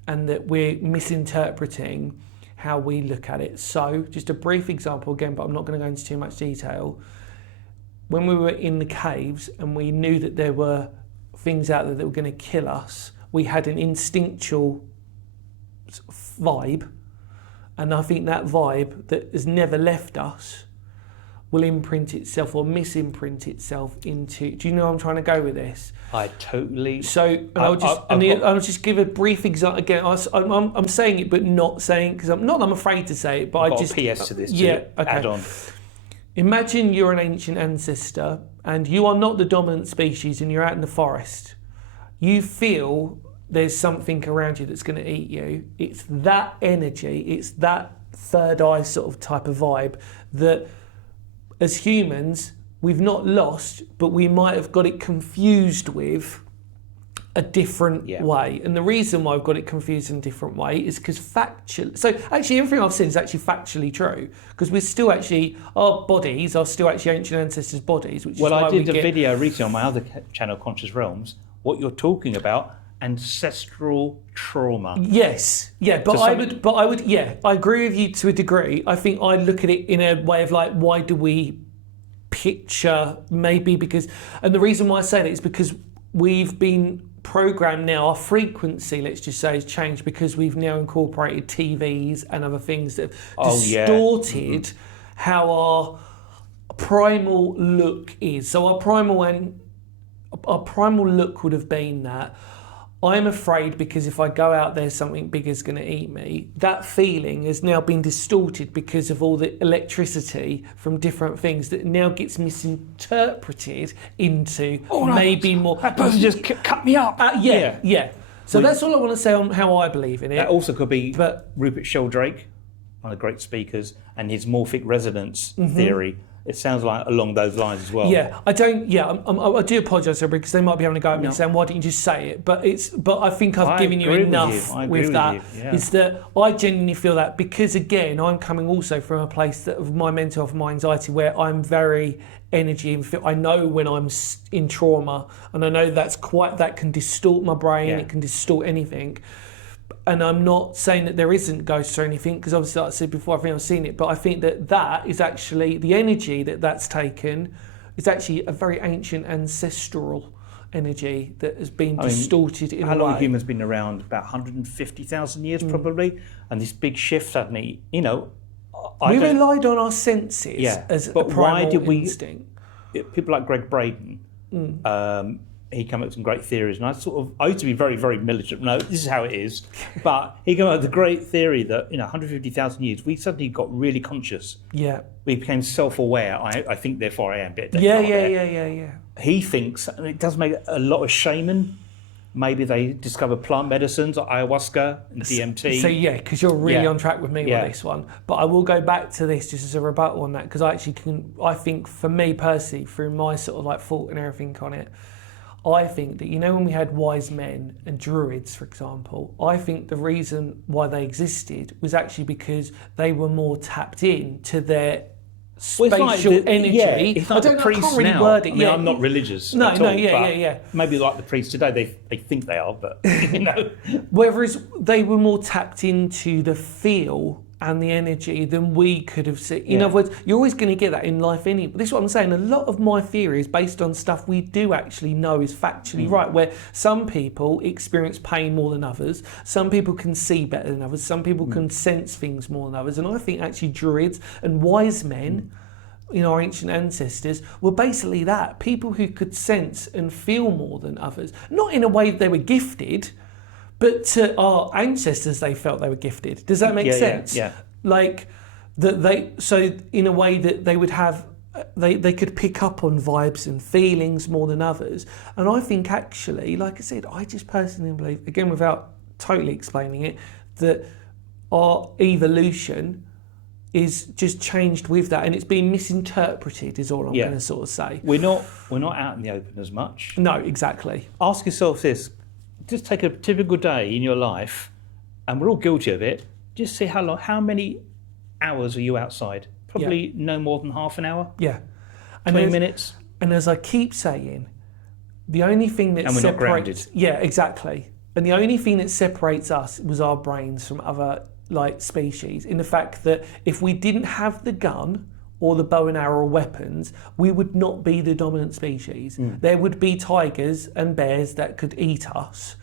and that we're misinterpreting how we look at it. So just a brief example again, but I'm not going to go into too much detail. When we were in the caves and we knew that there were things out there that were going to kill us, we had an instinctual vibe. And I think that vibe that has never left us will imprint itself or misimprint itself into. Do you know where I'm trying to go with this? I totally. So, and I'll just give a brief example. Again, I'm saying it, but not saying because I'm afraid to say it. But I've I got just a PS to this. Yeah. To Okay. add on. Imagine you're an ancient ancestor and you are not the dominant species, and you're out in the forest. You feel there's something around you that's going to eat you. It's that energy. It's that third eye sort of type of vibe that, as humans, we've not lost, but we might have got it confused with a different way. And the reason why I've got it confused in a different way is because factually, so actually everything I've said is actually factually true, because we're still actually, our bodies are still actually ancient ancestors' bodies, which is why I did a video recently on my other channel, Conscious Realms, what you're talking about, ancestral trauma. Yes, yeah, but I would, I agree with you to a degree. I think I look at it in a way of like, why do we picture, maybe because, and the reason why I say that is because we've been programmed now, our frequency, let's just say, has changed because we've now incorporated TVs and other things that have distorted how our primal look is. So our primal look would have been that I'm afraid because if I go out there, something big is going to eat me. That feeling has now been distorted because of all the electricity from different things that now gets misinterpreted into maybe more. That person just cut me up. Yeah. So that's all I want to say on how I believe in it. That also could be Rupert Sheldrake, one of the great speakers, and his morphic resonance theory. It sounds like along those lines as well. Yeah, I don't. Yeah, I do apologise, because they might be having a go at me saying, "Why didn't you just say it?" But I think I've given you enough with that. Is that I genuinely feel that because again, I'm coming also from a place that of my mental health, my anxiety, where I'm very energy and I know when I'm in trauma, and I know that can distort my brain. It can distort anything. And I'm not saying that there isn't ghosts or anything, because obviously, like I said before, I think I've seen it. But I think that is actually the energy that's taken is actually a very ancient ancestral energy that has been distorted in a way. How long have humans been around? About 150,000 years probably. And this big shift suddenly, we relied on our senses as a primal instinct. People like Greg Braden, he came up with some great theories, and I used to be very, very militant. No, this is how it is. But he came up with the great theory that 150,000 years, we suddenly got really conscious. Yeah. We became self-aware. I think, therefore, I am. Yeah. He thinks, and it does make a lot of shaman. Maybe they discover plant medicines, like ayahuasca and DMT. So because you're really on track with me with this one. But I will go back to this just as a rebuttal on that, because I think for me personally, through my sort of like thought and everything on it, I think that, when we had wise men and druids, for example, I think the reason why they existed was actually because they were more tapped in to their spatial energy. It's like I can't really word it. I'm not religious. Maybe like the priests today, they think they are, but Whereas they were more tapped into the feel and the energy than we could have seen. In other words, you're always going to get that in life anyway. This is what I'm saying. A lot of my theory is based on stuff we do actually know is factually right, where some people experience pain more than others, some people can see better than others, some people can sense things more than others. And I think actually druids and wise men, our ancient ancestors, were basically that. People who could sense and feel more than others. Not in a way they were gifted, but to our ancestors, they felt they were gifted. Does that make sense? Yeah. Like that so in a way that they would have, they could pick up on vibes and feelings more than others. And I think actually, like I said, I just personally believe, again, without totally explaining it, that our evolution is just changed with that, and it's been misinterpreted. Is all I'm going to sort of say. We're not out in the open as much. No, exactly. Ask yourself this. Just take a typical day in your life, and we're all guilty of it. Just see how many hours are you outside? Probably no more than half an hour. Yeah. 20 minutes. And as I keep saying, the only thing that separates... And we're not grounded. Yeah, exactly. And the only thing that separates us was our brains from other species, in the fact that if we didn't have the gun or the bow and arrow weapons, we would not be the dominant species. There would be tigers and bears that could eat us.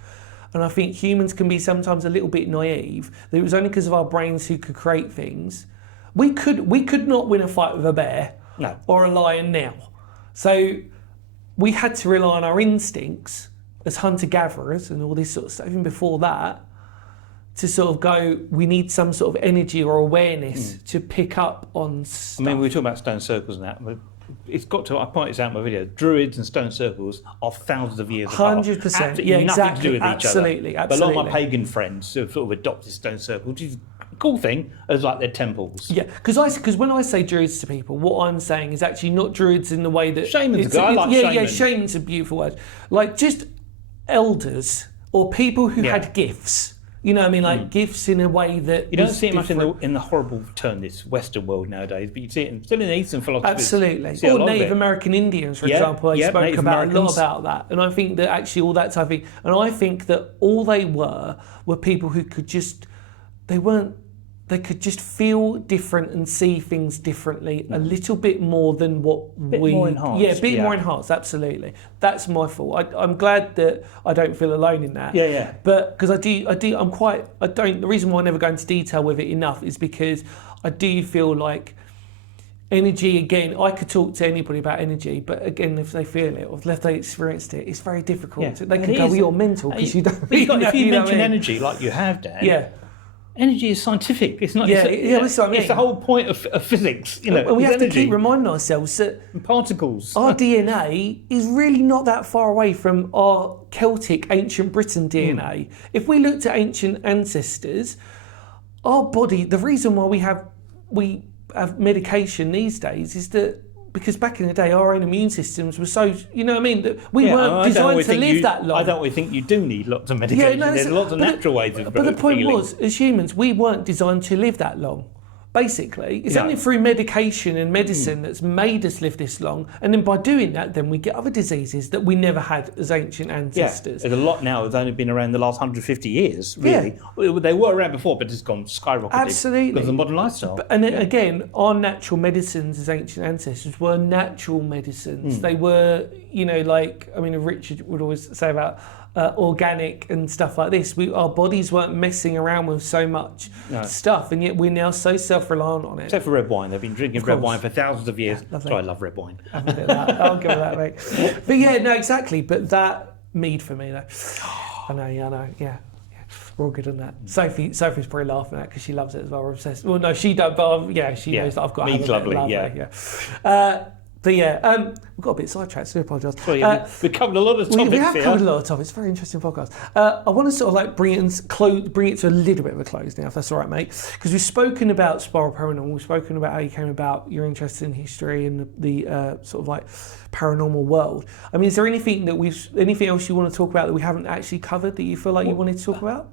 And I think humans can be sometimes a little bit naive, that it was only because of our brains who could create things. We could not win a fight with a bear, No. or a lion now. So we had to rely on our instincts as hunter-gatherers and all this sort of stuff, even before that, to sort of go, we need some sort of energy or awareness to pick up on stuff. I mean, we were talking about stone circles and that, but it's got to, I pointed this out in my video, druids and stone circles are thousands of years apart. 100%. Absolutely Yeah, nothing exactly. to do with Absolutely, each other. absolutely. But a lot of my pagan friends have sort of adopted stone circles, which is a cool thing, as like their temples. Yeah, because when I say druids to people, what I'm saying is actually not druids in the way that... Shaman's good. I like shaman. Yeah, shaman's a beautiful word. Like, just elders or people who had gifts. You know what I mean? Like gifts in a way that you don't see it much in the horrible turn this Western world nowadays, but you see it still in the Eastern philosophy. Absolutely. Or Native American Indians, for example. I spoke Native about Americans. a lot about that. And I think that actually all that type of thing, and I think that all they were people who could just, they could just feel different and see things differently a little bit more than what more enhanced. Yeah, a bit more enhanced, absolutely. That's my fault. I'm glad that I don't feel alone in that. Yeah. But because the reason why I never go into detail with it enough is because I do feel like energy, again, I could talk to anybody about energy, but again, if they feel it or if they experienced it, it's very difficult. Yeah. They can go, well, you're mental because you don't really know. If you know mention what I mean? energy like you have, Dan, Yeah. energy is scientific. It's not. That's what I mean. It's the whole point of physics. You know, And we have energy. to keep reminding ourselves that And particles. our DNA is really not that far away from our Celtic ancient Britain DNA. If we looked at ancient ancestors, our body, the reason why we have medication these days is that because back in the day our own immune systems were so, you know what I mean, that we weren't designed to live that long. I don't really think you do need lots of medication. There's lots of natural ways of But the point healing. was, as humans, we weren't designed to live that long. Basically, it's only through medication and medicine that's made us live this long, and then by doing that, then we get other diseases that we never had as ancient ancestors. There's a lot now that's only been around the last 150 years, really. Yeah. They were around before, but it's gone skyrocketing. Absolutely. Because of the modern lifestyle. And then again, our natural medicines as ancient ancestors were natural medicines. They were, Richard would always say about organic and stuff like this. Our bodies weren't messing around with so much stuff, and yet we're now so self-reliant on it. Except for red wine. They've been drinking red wine for thousands of years. Lovely. So I love red wine. Have a bit of that. I'll give it that, mate. But yeah, no, exactly. But that mead for me, though. I know. Yeah. We're all good on that. Sophie's probably laughing at it because she loves it as well. We're obsessed. Well, no, she don't, but she knows that I've got mead's lovely, But yeah, we've got a bit sidetracked, so I apologise. Well, we've covered a lot of topics We have here. covered a lot of topics. It's a very interesting podcast. I want to sort of like bring it to a little bit of a close now, if that's all right, mate. Because we've spoken about Spiral Paranormal, we've spoken about how you came about, your interest in history and the sort of like paranormal world. I mean, is there anything else you want to talk about that we haven't actually covered that you feel like you wanted to talk about?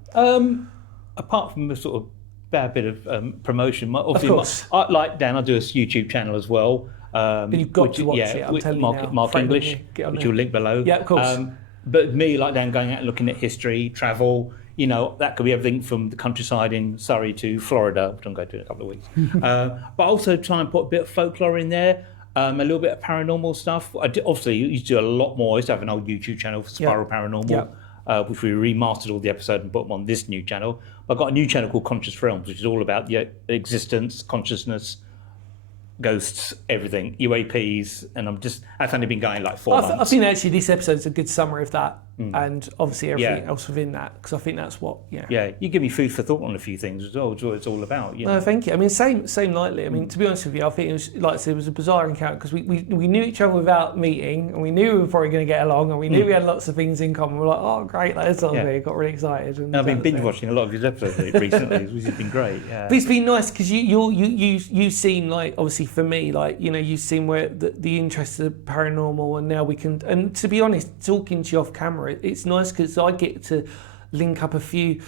Apart from the sort of bad bit of promotion, obviously, of course. Like Dan, I do a YouTube channel as well. But you've got to watch it, I'm telling you now. Marq English, which you'll link below. Yeah, of course. But me, like Dan, going out and looking at history, travel, that could be everything from the countryside in Surrey to Florida, which I'm going to do in a couple of weeks. But also try and put a bit of folklore in there, a little bit of paranormal stuff. Obviously, you used to do a lot more. I used to have an old YouTube channel for Spiral Paranormal, which we remastered all the episodes and put them on this new channel. I've got a new channel called Conscious Realms, which is all about the existence, consciousness, ghosts, everything, UAPs, and that's only been going like 4 months. I think actually this episode's a good summary of that, and obviously everything else within that, because I think that's what. Yeah, you give me food for thought on a few things as well. Which is what it's all about. No, thank you. I mean, same lightly. I mean, to be honest with you, I think it was, like I said, it was a bizarre encounter because we knew each other without meeting, and we knew we were probably going to get along, and we knew we had lots of things in common. We're like, oh, great, that's all good. Got really excited. And I've been binge watching a lot of his episodes recently, which has been great. Yeah. But it's been nice because you've seen, like, obviously for me, like, you've seen where the interest of paranormal, and now we can. And to be honest, talking to you off camera, it's nice because I get to link up a few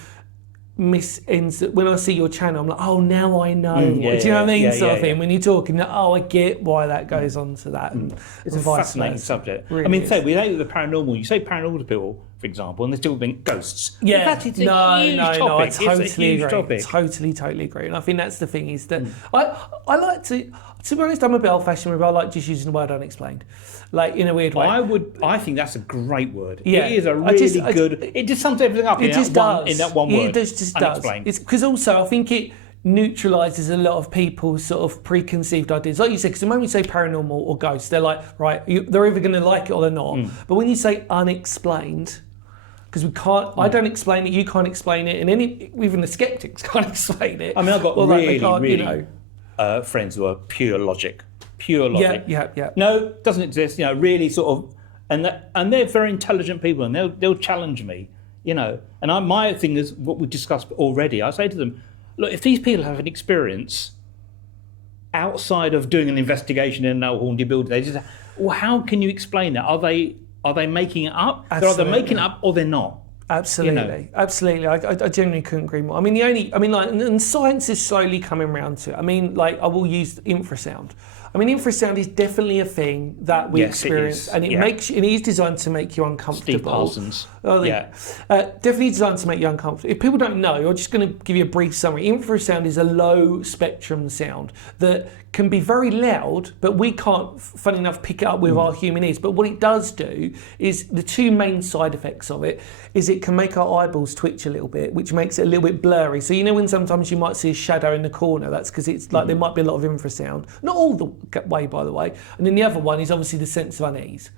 ends that when I see your channel, I'm like, oh, now I know. Do you know what I mean? Sort of thing. When you're talking, I get why that goes on to that. And it's a fascinating subject. Really I mean, we say the paranormal. You say paranormal to people, for example, and they still think ghosts. Yeah, it's a huge topic. I totally it's a huge agree. Topic. Totally agree. And I think that's the thing is that I like to be honest, I'm a bit old-fashioned, but I like just using the word unexplained, like in a weird way. I think that's a great word. Yeah, it is a really good. It just sums everything up. It just does in that one word. It just unexplained. does. It's because also I think neutralises a lot of people's sort of preconceived ideas. Like you said, because the moment you say paranormal or ghosts, they're like, right, they're either going to like it or they're not. But when you say unexplained, because we can't, I don't explain it, you can't explain it, and even the skeptics can't explain it. I mean, I've got really friends who are pure logic. Yeah. No, doesn't exist. Really sort of, and they're very intelligent people, and they'll challenge me. And my thing is what we discussed already. I say to them, look, if these people have an experience outside of doing an investigation in a haunted building, they just, well, how can you explain that? Are they making it up? Absolutely. They're either making it up or they're not. Absolutely, absolutely. I genuinely couldn't agree more. I mean, and science is slowly coming around to it. I mean, like, I will use infrasound. I mean, infrasound is definitely a thing that we experience, and it is designed to make you uncomfortable. Steve Parsons. Definitely designed to make you uncomfortable. If people don't know, I'm just going to give you a brief summary. Infrasound is a low spectrum sound that can be very loud, but we can't, funny enough, pick it up with our human ears. But what it does do is, the two main side effects of it is it can make our eyeballs twitch a little bit, which makes it a little bit blurry. So when sometimes you might see a shadow in the corner, that's because it's like there might be a lot of infrasound. Not all the way, by the way. And then the other one is obviously the sense of unease.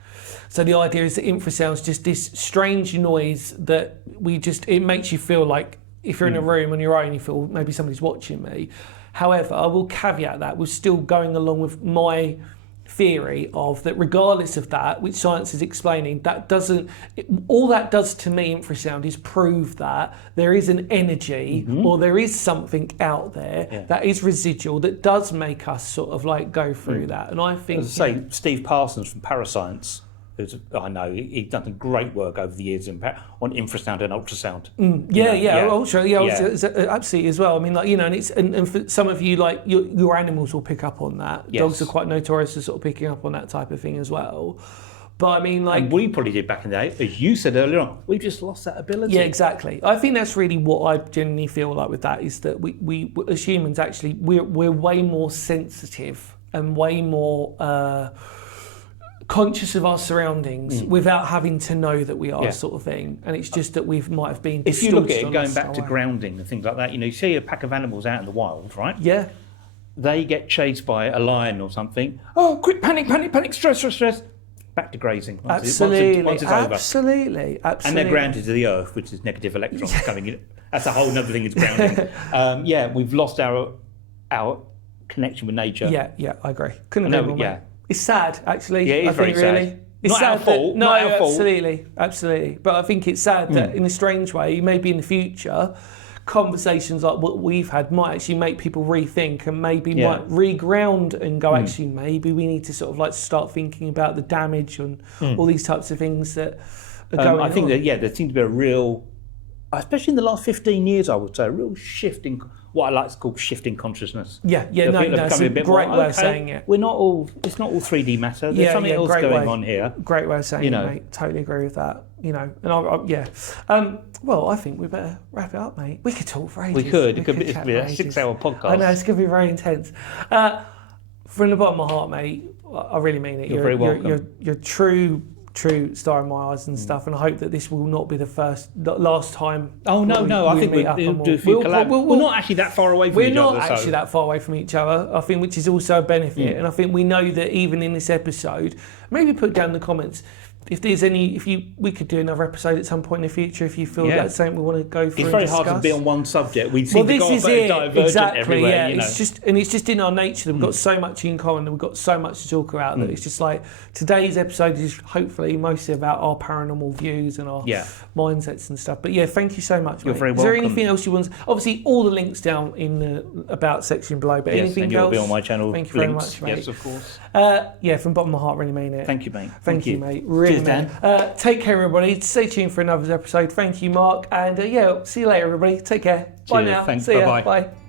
So the idea is that infrasound's just this strange noise that it makes you feel like if you're in a room on your own, you feel maybe somebody's watching me. However, I will caveat that with still going along with my theory of that, regardless of that, which science is explaining, all that does to me, infrasound, is prove that there is an energy or there is something out there that is residual that does make us sort of like go through that. And I think, as I say, Steve Parsons from Parascience, I know he's done great work over the years on infrasound and ultrasound. Absolutely as well. I mean, and for some of you, like your animals will pick up on that. Yes. Dogs are quite notorious for sort of picking up on that type of thing as well. But I mean, and we probably did back in the day, as you said earlier on, we've just lost that ability. Yeah, exactly. I think that's really what I genuinely feel like with that, is that we as humans, actually, we're way more sensitive and way more conscious of our surroundings without having to know that we are, sort of thing. And it's just that we might have been if you look at it, going back to grounding and things like that, you see a pack of animals out in the wild, right? Yeah. They get chased by a lion or something. Oh, quick, panic, stress. Back to grazing. Once it's over. Absolutely. And they're grounded to the earth, which is negative electrons coming in. That's a whole other thing, is grounding. We've lost our connection with nature. Yeah, I agree. Couldn't agree more. Yeah. It's sad, actually. Yeah, it's very sad. Really. It's not our fault. No, absolutely. But I think it's sad that in a strange way, maybe in the future, conversations like what we've had might actually make people rethink and maybe might reground and go, actually, maybe we need to sort of like start thinking about the damage and all these types of things that are going on. I think that, there seems to be a real, especially in the last 15 years, I would say, a real shift in what I like to call shifting consciousness. It's a great way of saying it. It's not all 3D matter. There's something else going on here. Great way of saying it, mate. Totally agree with that. Well, I think we better wrap it up, mate. We could talk for ages. We could. It could be a 6-hour podcast. I know, it's going to be very intense. From the bottom of my heart, mate, I really mean it. You're very welcome. You're true star in my eyes and stuff, and I hope that this will not be the last time. Oh no! I think we'll do a few collabs. We're not actually that far away from each other. We're not actually that far away from each other, I think, which is also a benefit. And I think we know that even in this episode, maybe put down in the comments if there's any, we could do another episode at some point in the future if you feel that's something we want to go through. It's very hard to be on one subject. We seem to go off divergent everywhere. Yeah, it's just in our nature that we've got so much in common and we've got so much to talk about that it's just like today's episode is hopefully mostly about our paranormal views and our mindsets and stuff. But thank you so much, mate. You're very welcome. Is there anything else you want? Obviously, all the links down in the about section below. But anything and else? You'll be on my channel. Thank you very much, mate. Yes, of course. From bottom of my heart, really mean it. Thank you, mate. Thank you, mate. Really, cheers, Dan. Take care, everybody. Stay tuned for another episode. Thank you, Mark. And see you later, everybody. Take care. Bye now. Thanks. See ya. Bye-bye. Bye.